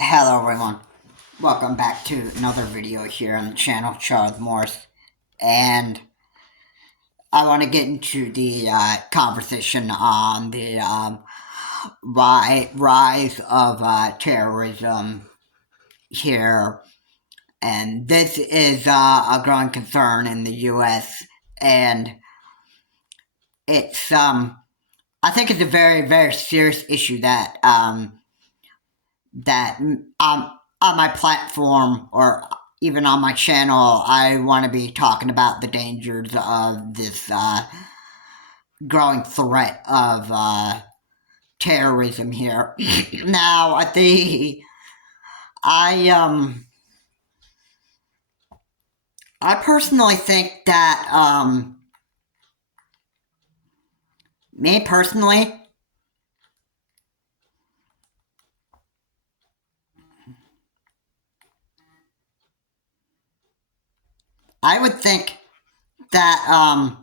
Hello everyone, welcome back to another video here on the channel, Charles Morris, and I want to get into the conversation on the rise of terrorism here, and this is a growing concern in the U.S., and it's, I think it's a very, very serious issue that on my platform or even on my channel, I want to be talking about the dangers of this growing threat of terrorism here. Now, I I personally think that me personally, I would think that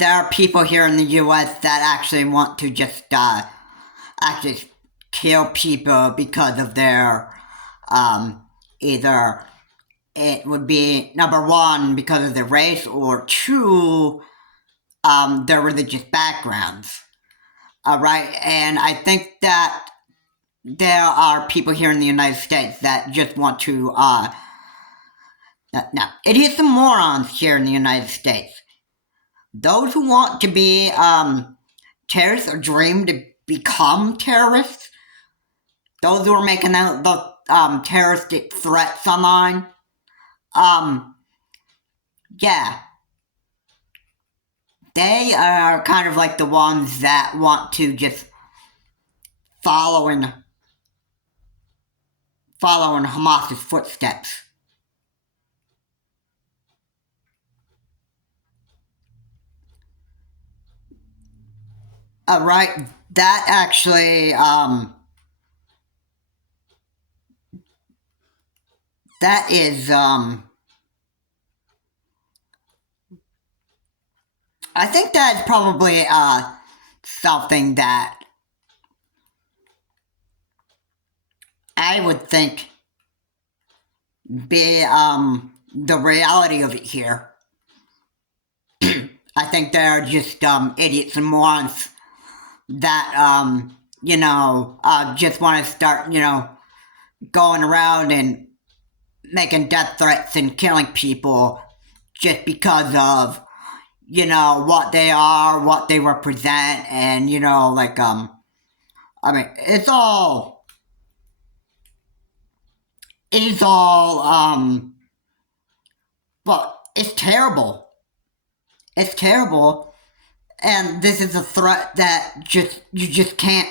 there are people here in the U.S. that actually want to just actually kill people because of their either it would be number one because of their race or two their religious backgrounds. All right, and I think that there are people here in the United States that just want to now idiots and morons here in the United States. Those who want to be terrorists or dream to become terrorists, those who are making out the terroristic threats online, yeah, they are kind of like the ones that want to just following Hamas's footsteps. Right, that actually, that is, I think that's probably, something that I would think be, the reality of it here. I think they're just, idiots and morons that, just want to start, going around and making death threats and killing people just because of, what they are, what they represent, and, I mean, it's all, well, it's terrible. It's terrible. And this is a threat that you just can't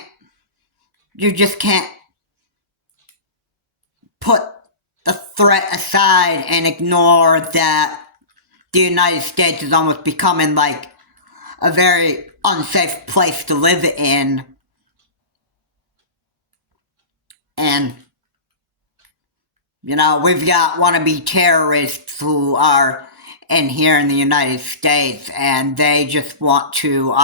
put the threat aside and ignore that the United States is almost becoming like a very unsafe place to live in. And, we've got wannabe terrorists who are in here in the United States, and they just want to,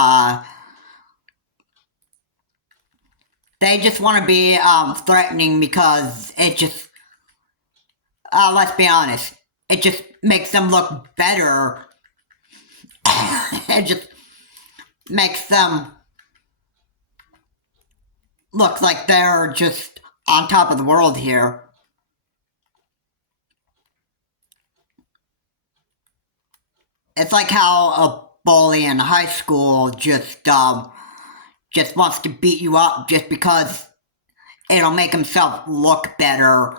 be threatening because it just, let's be honest, it just makes them look better. It just makes them look like they're just on top of the world here. It's like how a bully in high school just wants to beat you up just because it'll make himself look better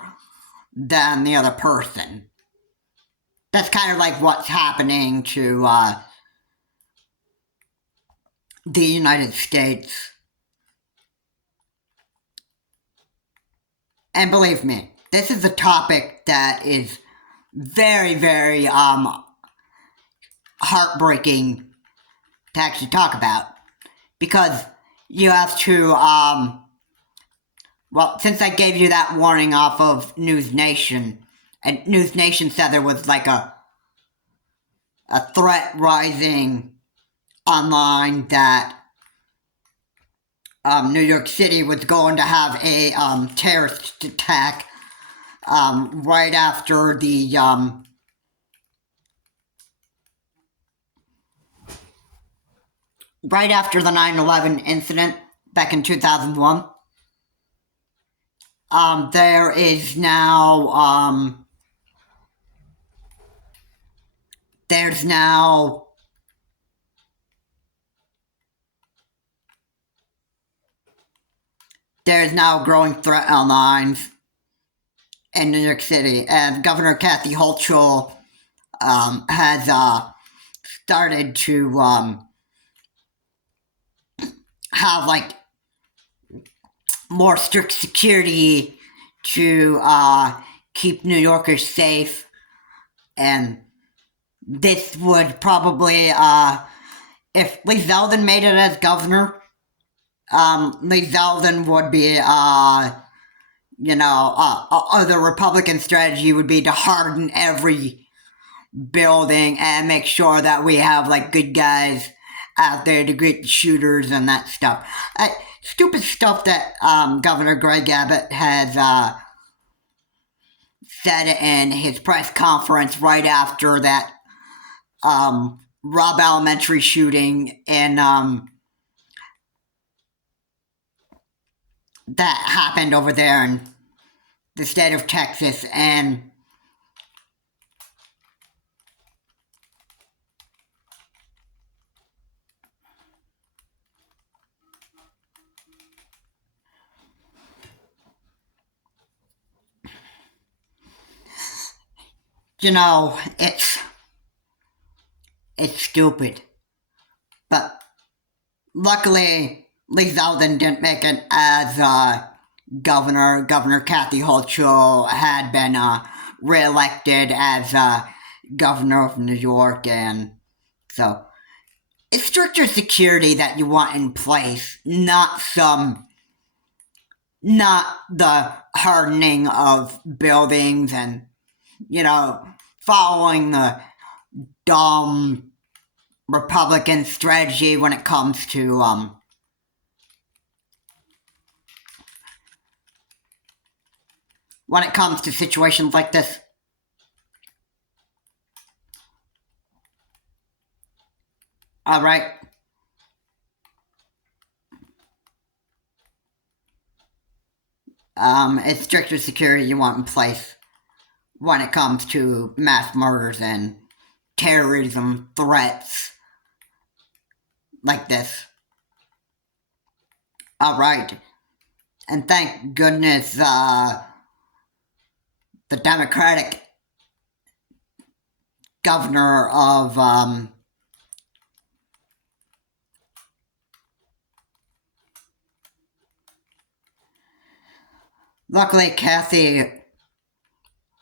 than the other person. That's kind of like what's happening to the United States. And believe me, this is a topic that is very, very heartbreaking to actually talk about, because you have to, well, since I gave you that warning off of News Nation, and News Nation said there was like a threat rising online that New York City was going to have a terrorist attack right after the right after the 9/11 incident back in 2001. There is now there's now there's now a growing threat on lines in New York City, and Governor Kathy Hochul has started to have like more strict security to keep New Yorkers safe, and this would probably, if Lee Zeldin made it as governor, Lee Zeldin would be, the Republican strategy would be to harden every building and make sure that we have like good guys out there to greet the shooters and that stuff. Stupid stuff that Governor Greg Abbott has said in his press conference right after that Robb Elementary shooting in that happened over there in the state of Texas, and it's stupid. But luckily, Lee Zeldin didn't make it as governor. Governor Kathy Hochul had been reelected as governor of New York, and so it's stricter security that you want in place, not the hardening of buildings and, following the dumb Republican strategy when it comes to situations like this. All right. It's stricter security you want in place when it comes to mass murders and terrorism threats like this. All right. And thank goodness the Democratic governor of luckily Kathy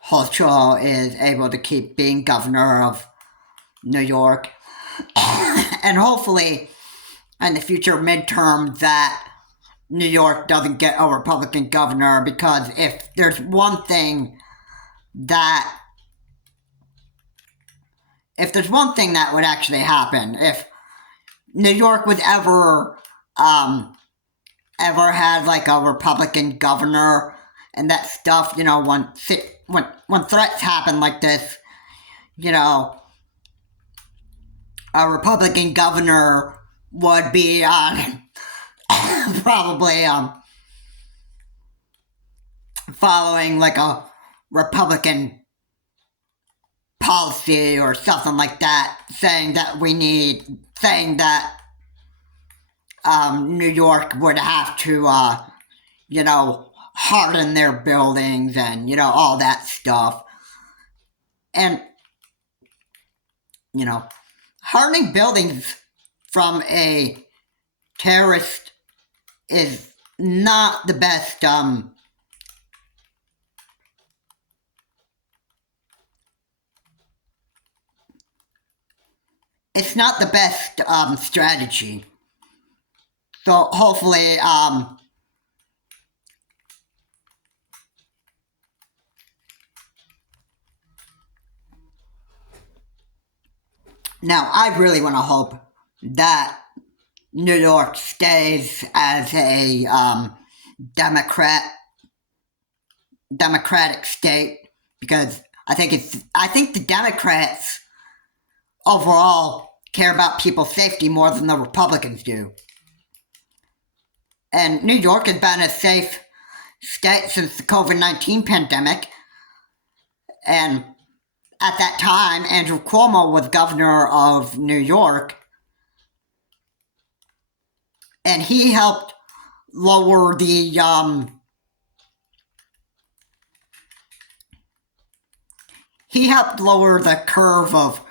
Hochul is able to keep being governor of New York, and hopefully in the future midterm that New York doesn't get a Republican governor, because if there's one thing that would actually happen, if New York was ever had like a Republican governor and that stuff, when threats happen like this, a Republican governor would be probably following like a Republican policy or something like that, saying that New York would have to, harden their buildings and, all that stuff. And, hardening buildings from a terrorist is not the best, it's not the best strategy. So hopefully, now I really want to hope that New York stays as a Democrat Democratic state because I think the Democrats overall care about people's safety more than the Republicans do. And New York has been a safe state since the COVID-19 pandemic. And at that time, Andrew Cuomo was governor of New York. And he helped lower the curve of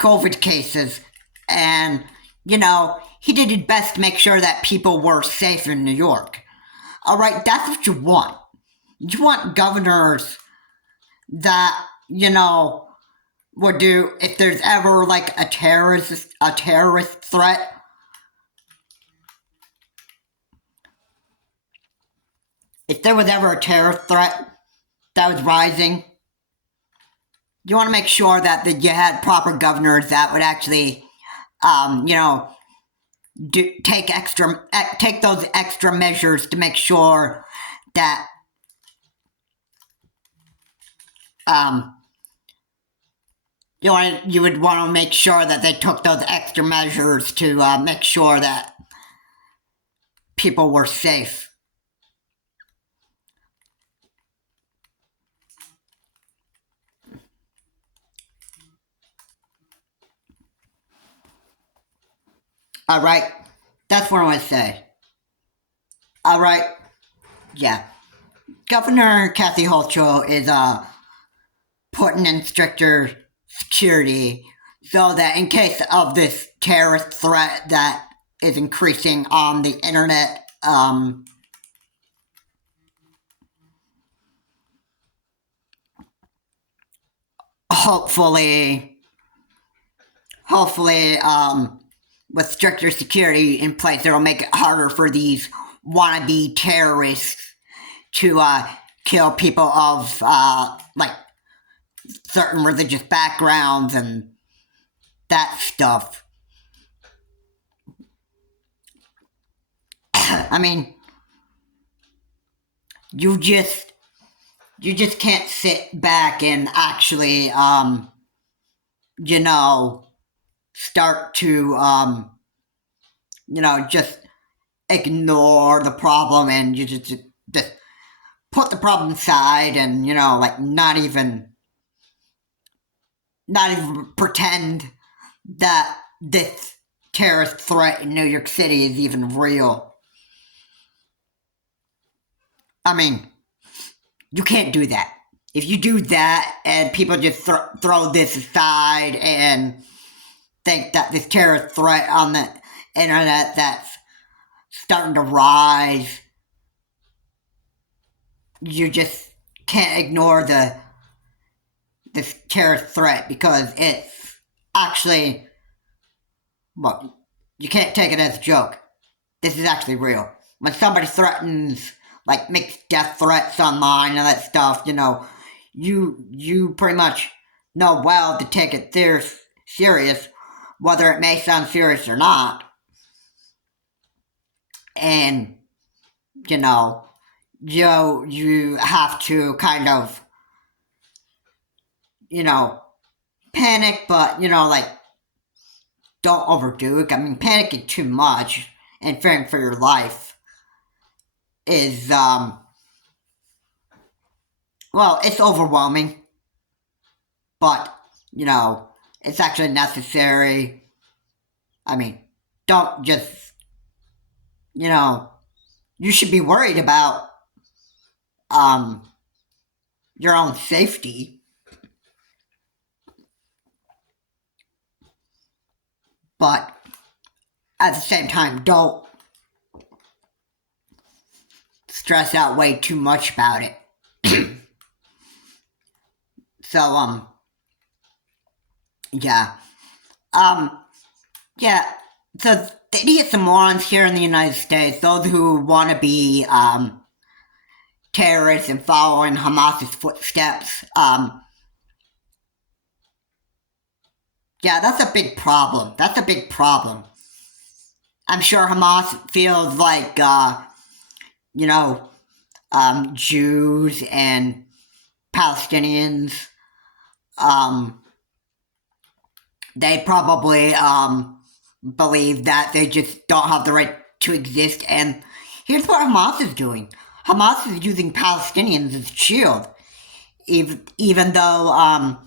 COVID cases, and he did his best to make sure that people were safe in New York. All right, that's what you want. You want governors that would do, if there's ever like a terrorist threat. If there was ever a terrorist threat that was rising, you want to make sure that you had proper governors that would actually, take those extra measures to make sure that you would want to make sure that they took those extra measures to make sure that people were safe. All right, that's what I want to say. All right, yeah. Governor Kathy Hochul is putting in stricter security so that in case of this terrorist threat that is increasing on the internet, hopefully, with stricter security in place, it'll make it harder for these wannabe terrorists to kill people of like certain religious backgrounds and that stuff. I mean, you just can't sit back and actually start to just ignore the problem, and you just put the problem aside and not even pretend that this terrorist threat in New York City is even real. I mean, you can't do that. If you do that and people just throw this aside and think that this terrorist threat on the internet that's starting to rise, you just can't ignore this terrorist threat because it's actually, well, you can't take it as a joke. This is actually real. When somebody threatens, like makes death threats online and that stuff, you pretty much know well to take it serious, whether it may sound serious or not. And, you have to kind of, panic, but, don't overdo it. I mean, panicking too much and fearing for your life is, it's overwhelming, but, it's actually necessary. I mean, don't just, you should be worried about, your own safety, but at the same time, don't stress out way too much about it. So, yeah. Yeah, so the idiots and morons here in the United States, those who want to be, terrorists and following Hamas's footsteps, yeah, that's a big problem. I'm sure Hamas feels like, you know, Jews and Palestinians, um, they probably believe that they just don't have the right to exist. And here's what Hamas is doing: Hamas is using Palestinians as a shield, even though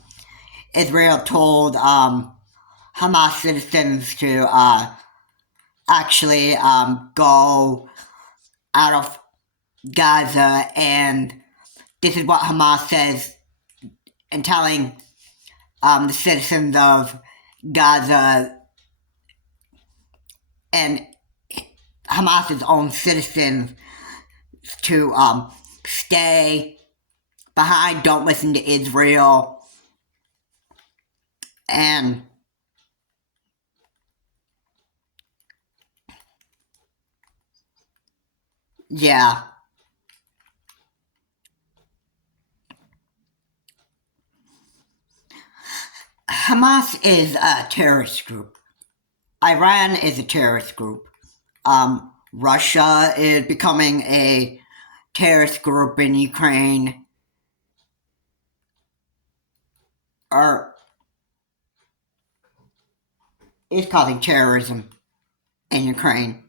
Israel told Hamas citizens to actually go out of Gaza. And this is what Hamas says in telling the citizens of Gaza and Hamas's own citizens to stay behind, don't listen to Israel. And yeah, Hamas is a terrorist group. Iran is a terrorist group. Russia is becoming a terrorist group in Ukraine, or is causing terrorism in Ukraine.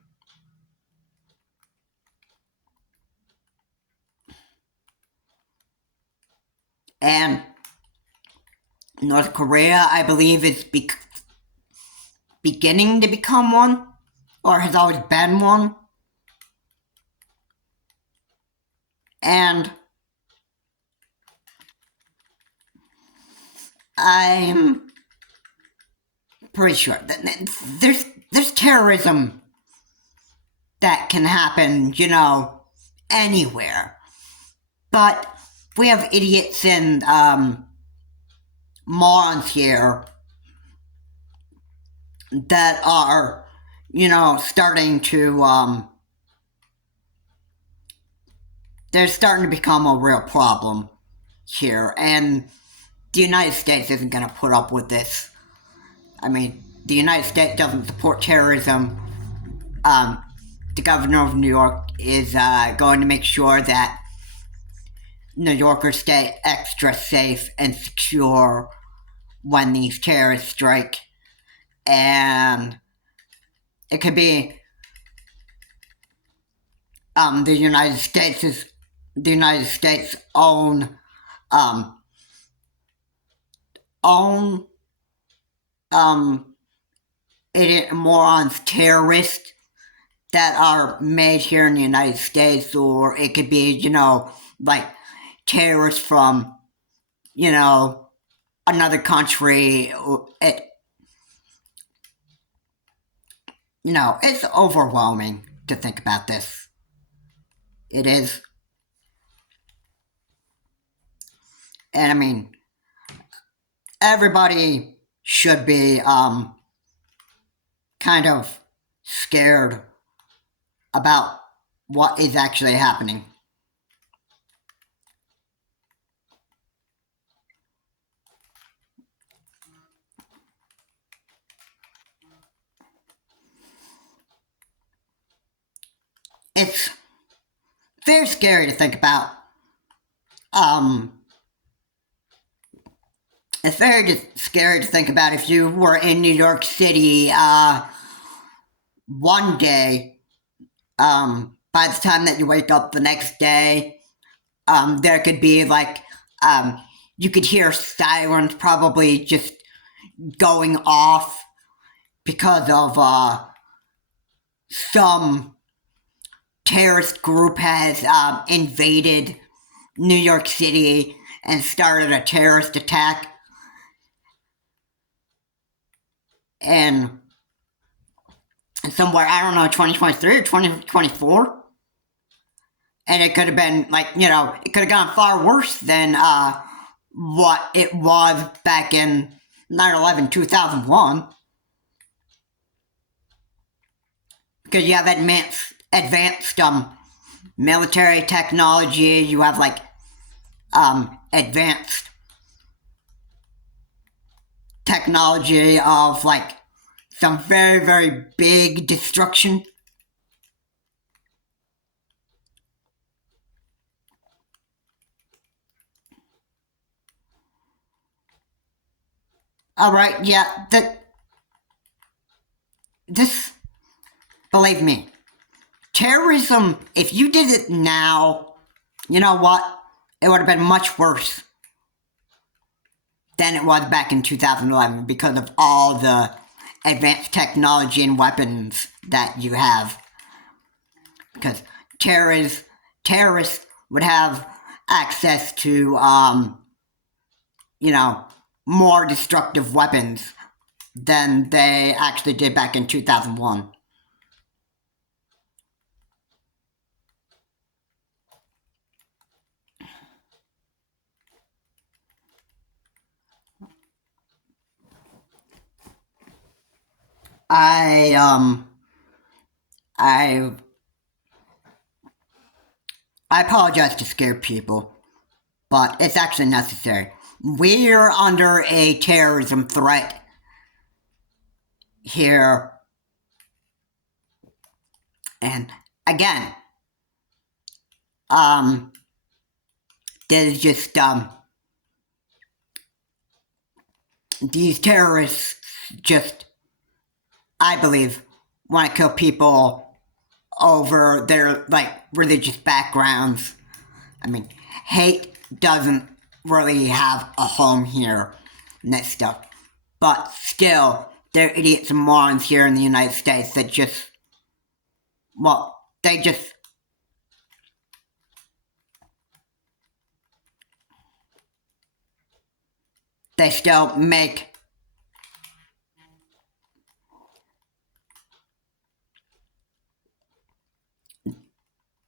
And North Korea, I believe, is beginning to become one, or has always been one. And I'm pretty sure that there's terrorism that can happen, anywhere. But we have idiots and morons here that are, starting to they're starting to become a real problem here, and the United States isn't going to put up with this. I mean, the United States doesn't support terrorism. The governor of New York is going to make sure that New Yorkers stay extra safe and secure when these terrorists strike. And it could be the United States' own idiot morons terrorists that are made here in the United States, or it could be, like terrorists from, another country. It's overwhelming to think about this. It is. And I mean, everybody should be kind of scared about what is actually happening. It's very scary to think about. It's very scary to think about if you were in New York City one day. By the time that you wake up the next day, there could be you could hear sirens probably just going off because of some terrorist group has invaded New York City and started a terrorist attack. And somewhere, I don't know, 2023 or 2024. And it could have been it could have gone far worse than what it was back in 9/11 2001. Because you have advanced military technology, you have advanced technology of some very, very big destruction. Alright, yeah, this, believe me, terrorism, if you did it now, you know what? It would have been much worse than it was back in 2011 because of all the advanced technology and weapons that you have. Because terrorists would have access to, more destructive weapons than they actually did back in 2001. I apologize to scare people, but it's actually necessary. We're under a terrorism threat here. And again, there's just, these terrorists just, I believe, want to kill people over their, religious backgrounds. I mean, hate doesn't really have a home here and that stuff. But still, there are idiots and morons here in the United States that just, well, they still make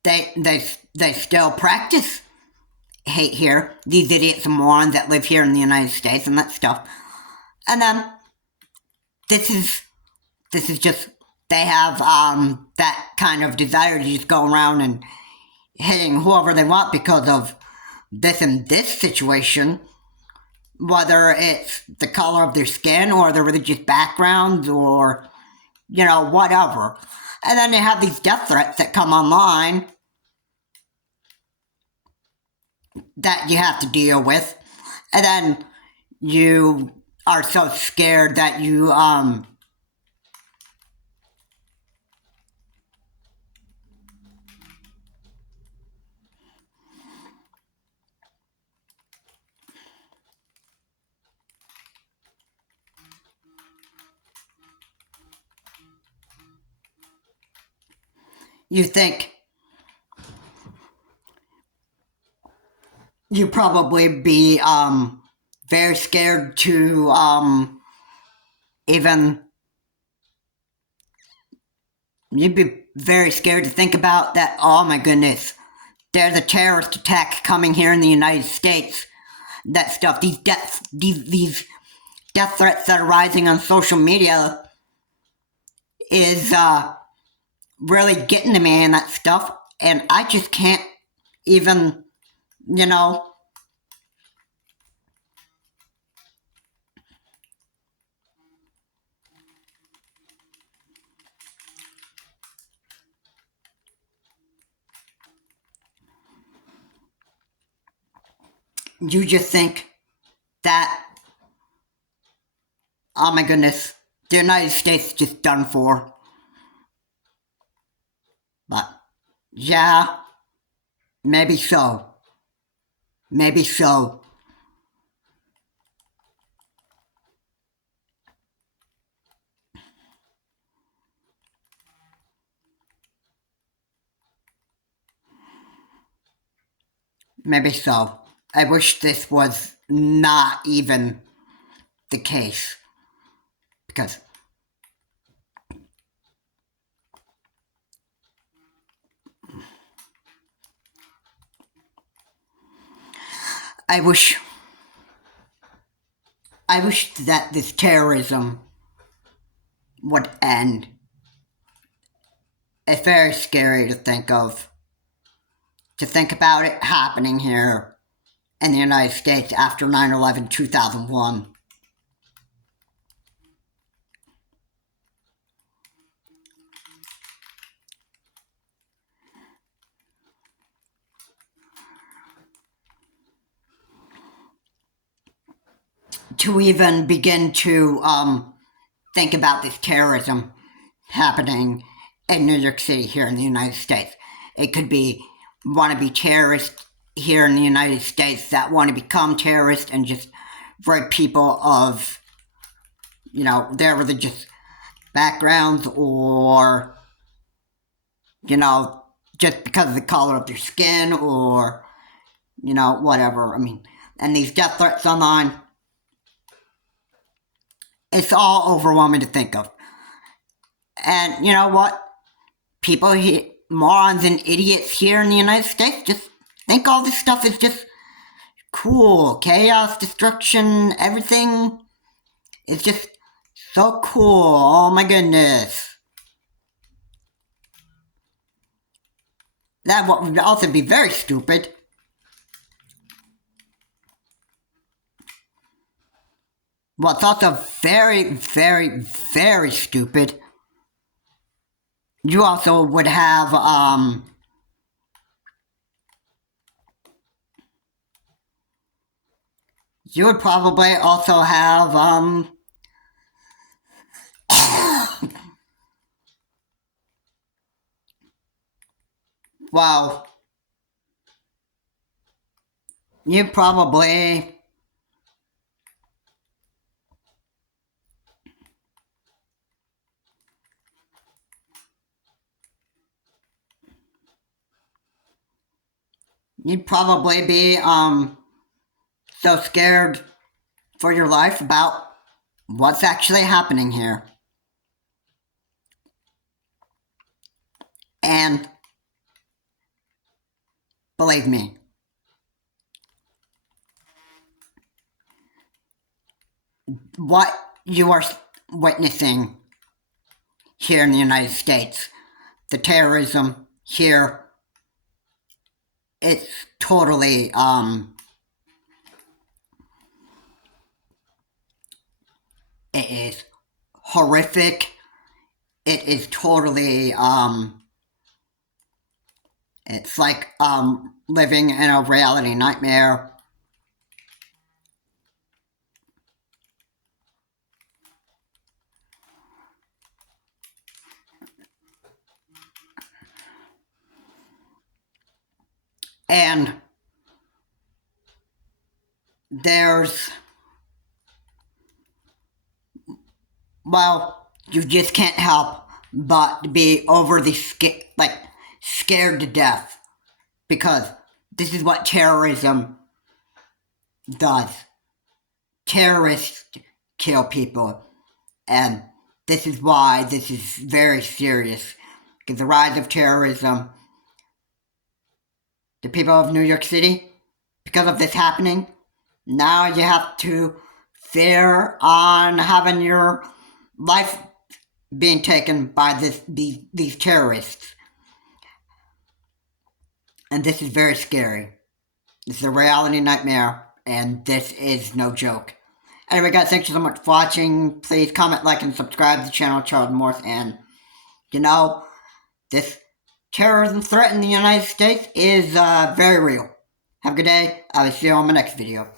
they still practice hate here, these idiots and morons that live here in the United States and that stuff. And then this is just, they have that kind of desire to just go around and hitting whoever they want because of this and this situation, whether it's the color of their skin or their religious backgrounds or, whatever. And then they have these death threats that come online that you have to deal with. And then you are so scared that you think you probably be very scared to even, you'd be very scared to think about that. Oh my goodness, there's a terrorist attack coming here in the United States. That stuff, these death threats that are rising on social media is really getting to me and that stuff, and I just can't even, you just think that, oh my goodness, the United States is just done for. But, yeah, maybe so. Maybe so. Maybe so. I wish this was not even the case. Because I wish that this terrorism would end. It's very scary to think of. To think about it happening here in the United States after 9/11, 2001. to even begin to think about this terrorism happening in New York City here in the United States. It could be wannabe terrorists here in the United States that want to become terrorists and just rape people of, their religious backgrounds, or, just because of the color of their skin, or, whatever. I mean, and these death threats online, it's all overwhelming to think of. And you know what? People, morons and idiots here in the United States just think all this stuff is just cool. Chaos, destruction, everything is just so cool. Oh my goodness. That would also be very stupid. What's also very, very, very stupid, you also would have, you would probably also have, well, you probably, you'd probably be, so scared for your life about what's actually happening here. And believe me, what you are witnessing here in the United States, the terrorism here, it's totally, it is horrific. It is totally, it's like, living in a reality nightmare. And there's, well, you just can't help but be overly scared to death, because this is what terrorism does. Terrorists kill people, and this is why this is very serious, because the rise of terrorism, the people of New York City, because of this happening, now you have to fear on having your life being taken by these terrorists. And this is very scary. This is a reality nightmare, and this is no joke. Anyway, guys, thank you so much for watching. Please comment, like, and subscribe to the channel, Charles Morse. And, this terrorism threat in the United States is very real. Have a good day. I will see you on my next video.